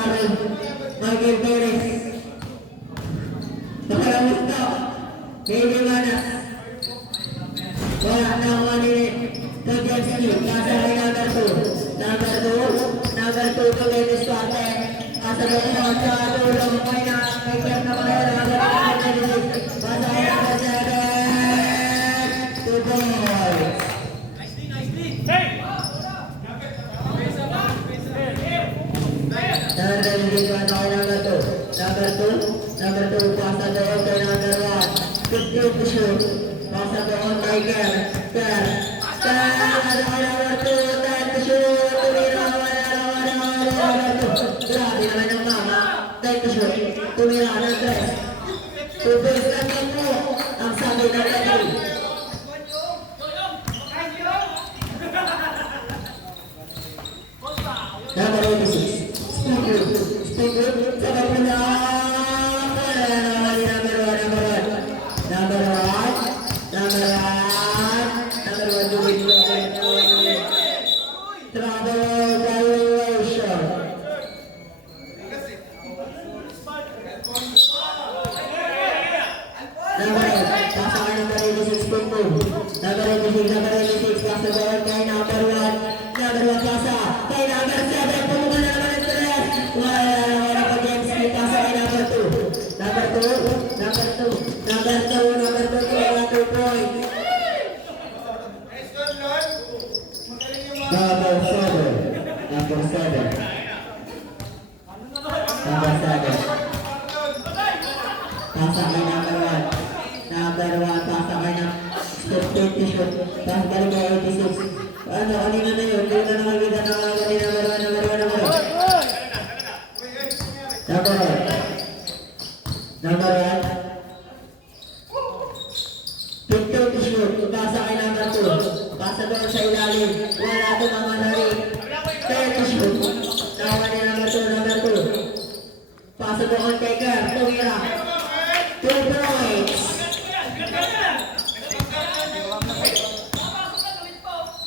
Aaron Michael Perez. Pagkalamus to, Baby Manas. Wala na ako kanini. Pagyanski, nasa kay number 2. Number 2 to Dennis Suarte. Nasa kay naman sa tulong. May Jeff na mga nasa kay number 7. 2 points. Number 2, pasa doon kay number 1. 15 to shoot. Pasa doon kay Ker. Number 2, 10 to shoot. Tumira, grabe naman ang mama. 10 to shoot. Tumira ng 3. 2 points lang mo. Ang sabi ng referee. Number 86. Speaker. Sabay mo na.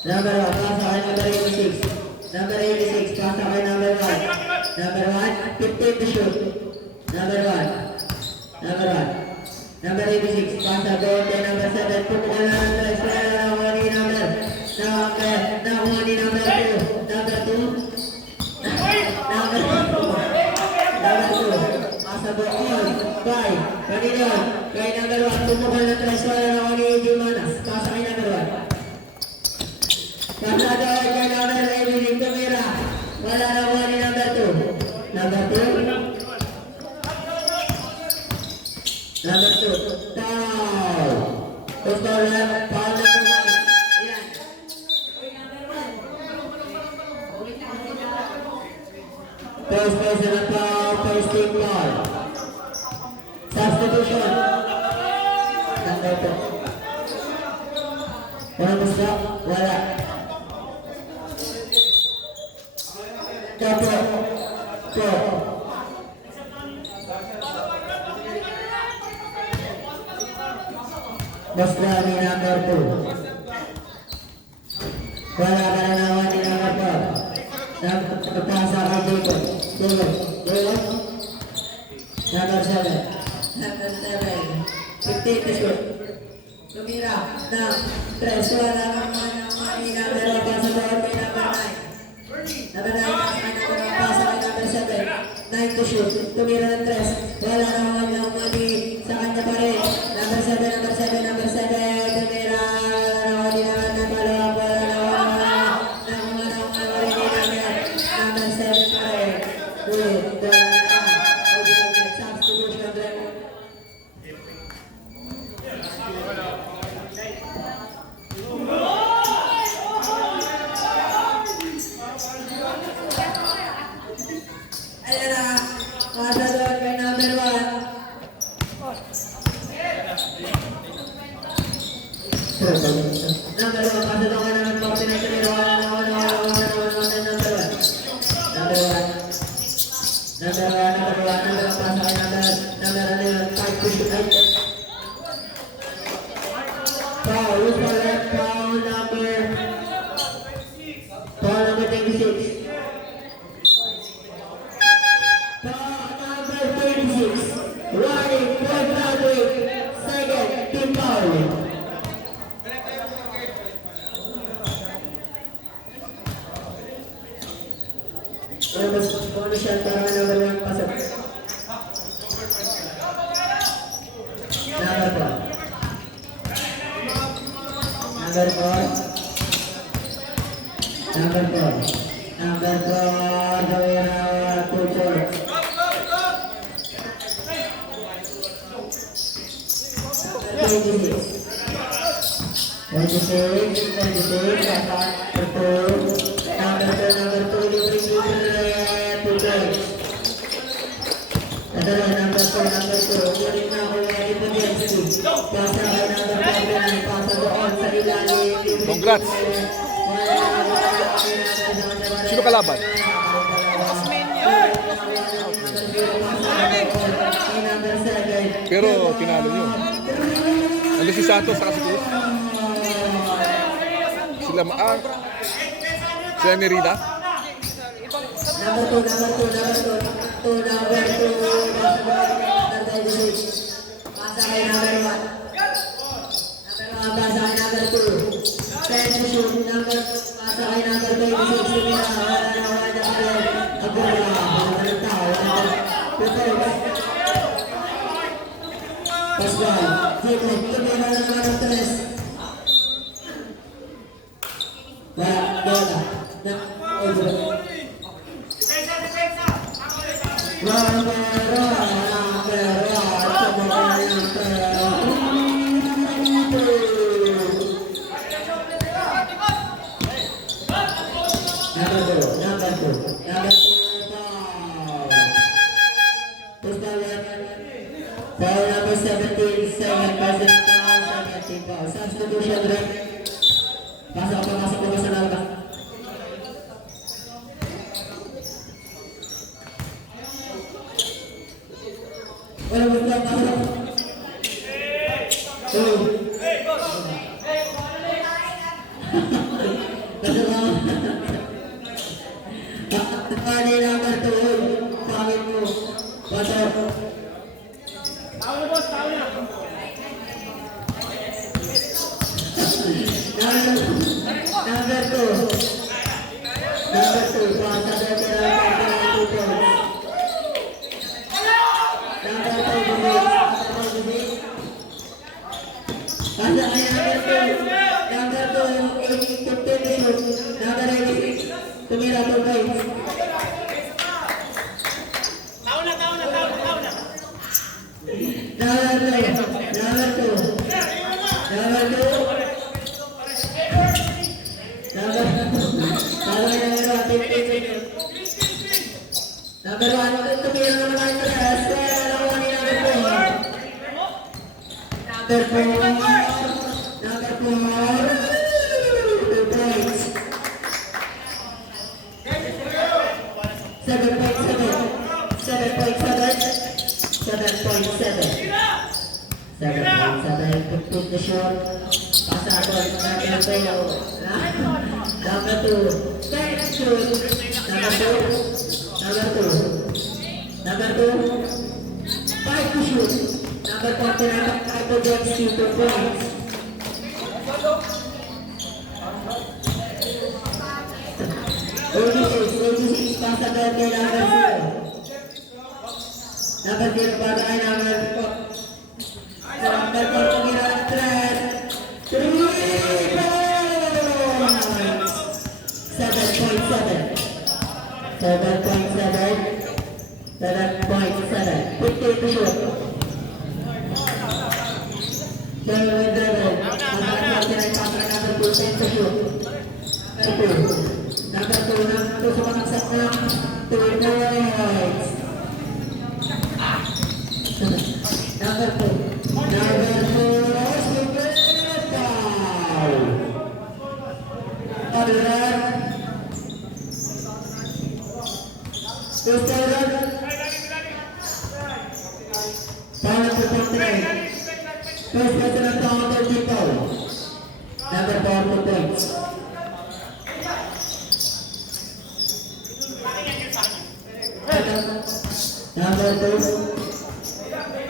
Number 1, pasa kay number 86. Number 86, pasa kay number 1. Number 1, 15 to shoot. Number 1. Number 86, pasa doon kay number 7. Pumukal na ng 3. Kaya nakuha ni number 2. Number 2. Pasa doon. 5. Kanina. Kay number 1. Pumukal na 3. Kaya nakuha ni Eddie Manas. Pasa kay number 1. Pasa doon kay number 11, Tumira. Wala na mo ni number 2. Number 2. Foul. Foul left. Foul na tumakas. Ilan? First person foul. First team foul. Substitution. Number 2. Wala mo stop? Wala. Basta ni number 2. Wala ka na naman ni number 4. Nagpasa kay Jacob. Number 7. 15 to shoot. Tumira na 3. Wala ka naman ni number 1. Pasa doon kay number 9. Number 9, pasa kay number 7. 9 to shoot. Tumira ng 3. Wala naman ni sa kanya pa rin. Number 7. Tumira. Wala naman ng dalawa. Number 7 pa rin. With the substitution rin. Ayan na. Pasa doon kay number 1. Number 1, pasa doon kay number 49. Number 1, pasa kay number 11. 5 to shoot. Foul. Who's for left? Foul number 26. Warning, point penalty. Second, team foul. Bonus shot para number 1 pasok. Number 4. Number 4. Number 4. Number 4. Gawira 2 points. 26. Number 2, libre adalah number 2. Kunin na ako yung Podolski. Pasa kay number 4. Pasa doon sa ilalim. Congrats! Sino kalaban? Pero tinalo nyo. Ano si Santos sa Cruz? Sila sila Merida? Number 2. Pasa kay number 1. Pasa kay number 2. Ten to shoot. Pasa kay number 26. Pascual. Tumira na naman ang 3. Bola. Foul number 17, second foul. Substitution break. Pasok po sa larga. Wala mo lang pasok. Pali number 2. Pangit mo. Pasok. Number 2. Pasa de Pera. Tumira 2 points. Number 1, tumira naman ang 3. Number 4. 2 points. 7.7. Complete the shot. Pasa ko number 2. Second shoot. Number 2. 5 to shoot. Number 49. Podolski 2 points. Odis pasa ko kay number 0. Number 0 para kay number 4. Number 4 tumira ang 3. 3 points. 7.7. 50 to shoot. Number 2 sumaksak ng 2 points. Number 2 foul. First person at counter people. Number 4 points. Number 2.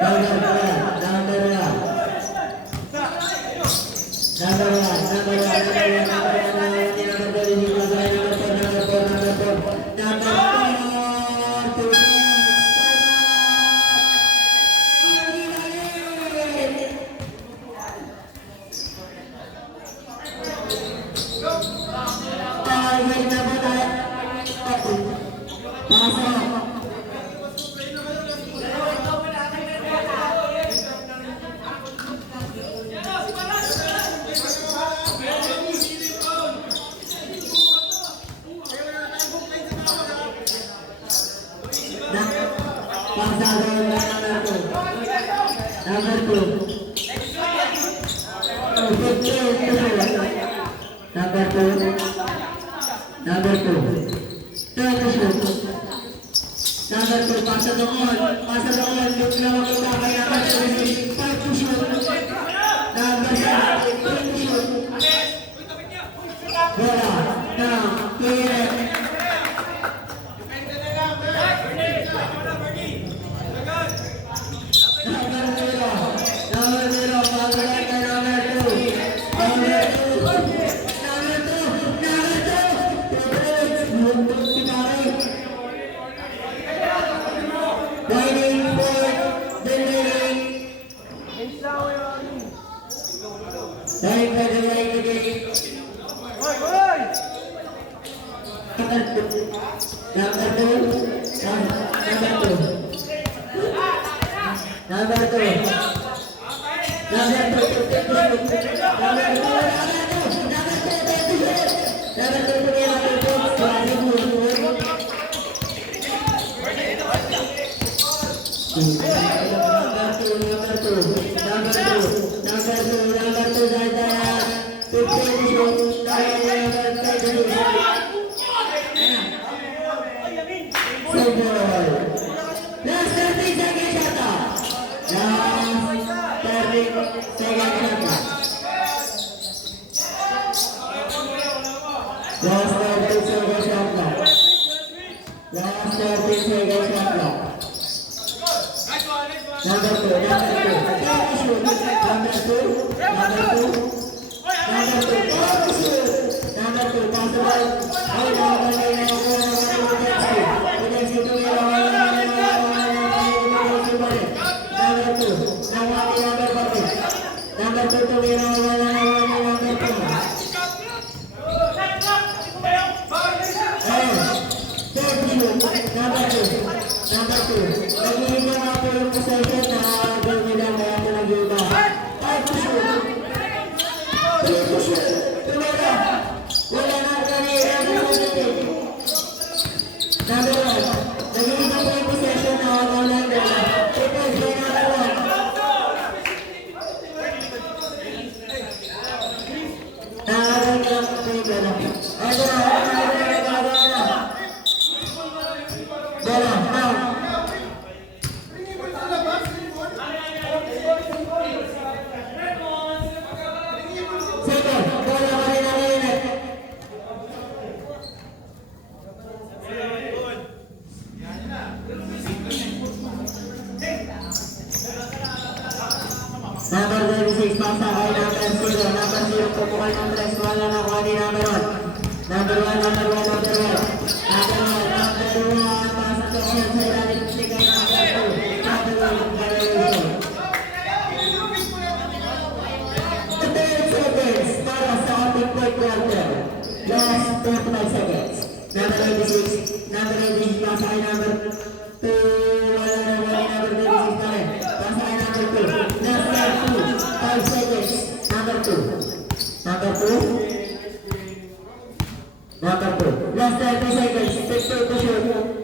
Number 36, pasakay number 0. Number 0, pupukal ng press. Wala na kuha ni number 1. Number 1, number 1, number 1. Number 1, pasok sa all sa ilalim ng sigay number 2. Number 1, number 1. 30 seconds para sa ating third quarter. Last 45 seconds. Number 86, number 86, pasakay number 2. Wala na kuha ni number 36 na rin. Pasakay number 2. Last 5 seconds. Number 2. Number 2. Number 2. Last 30 seconds. 50 to shoot.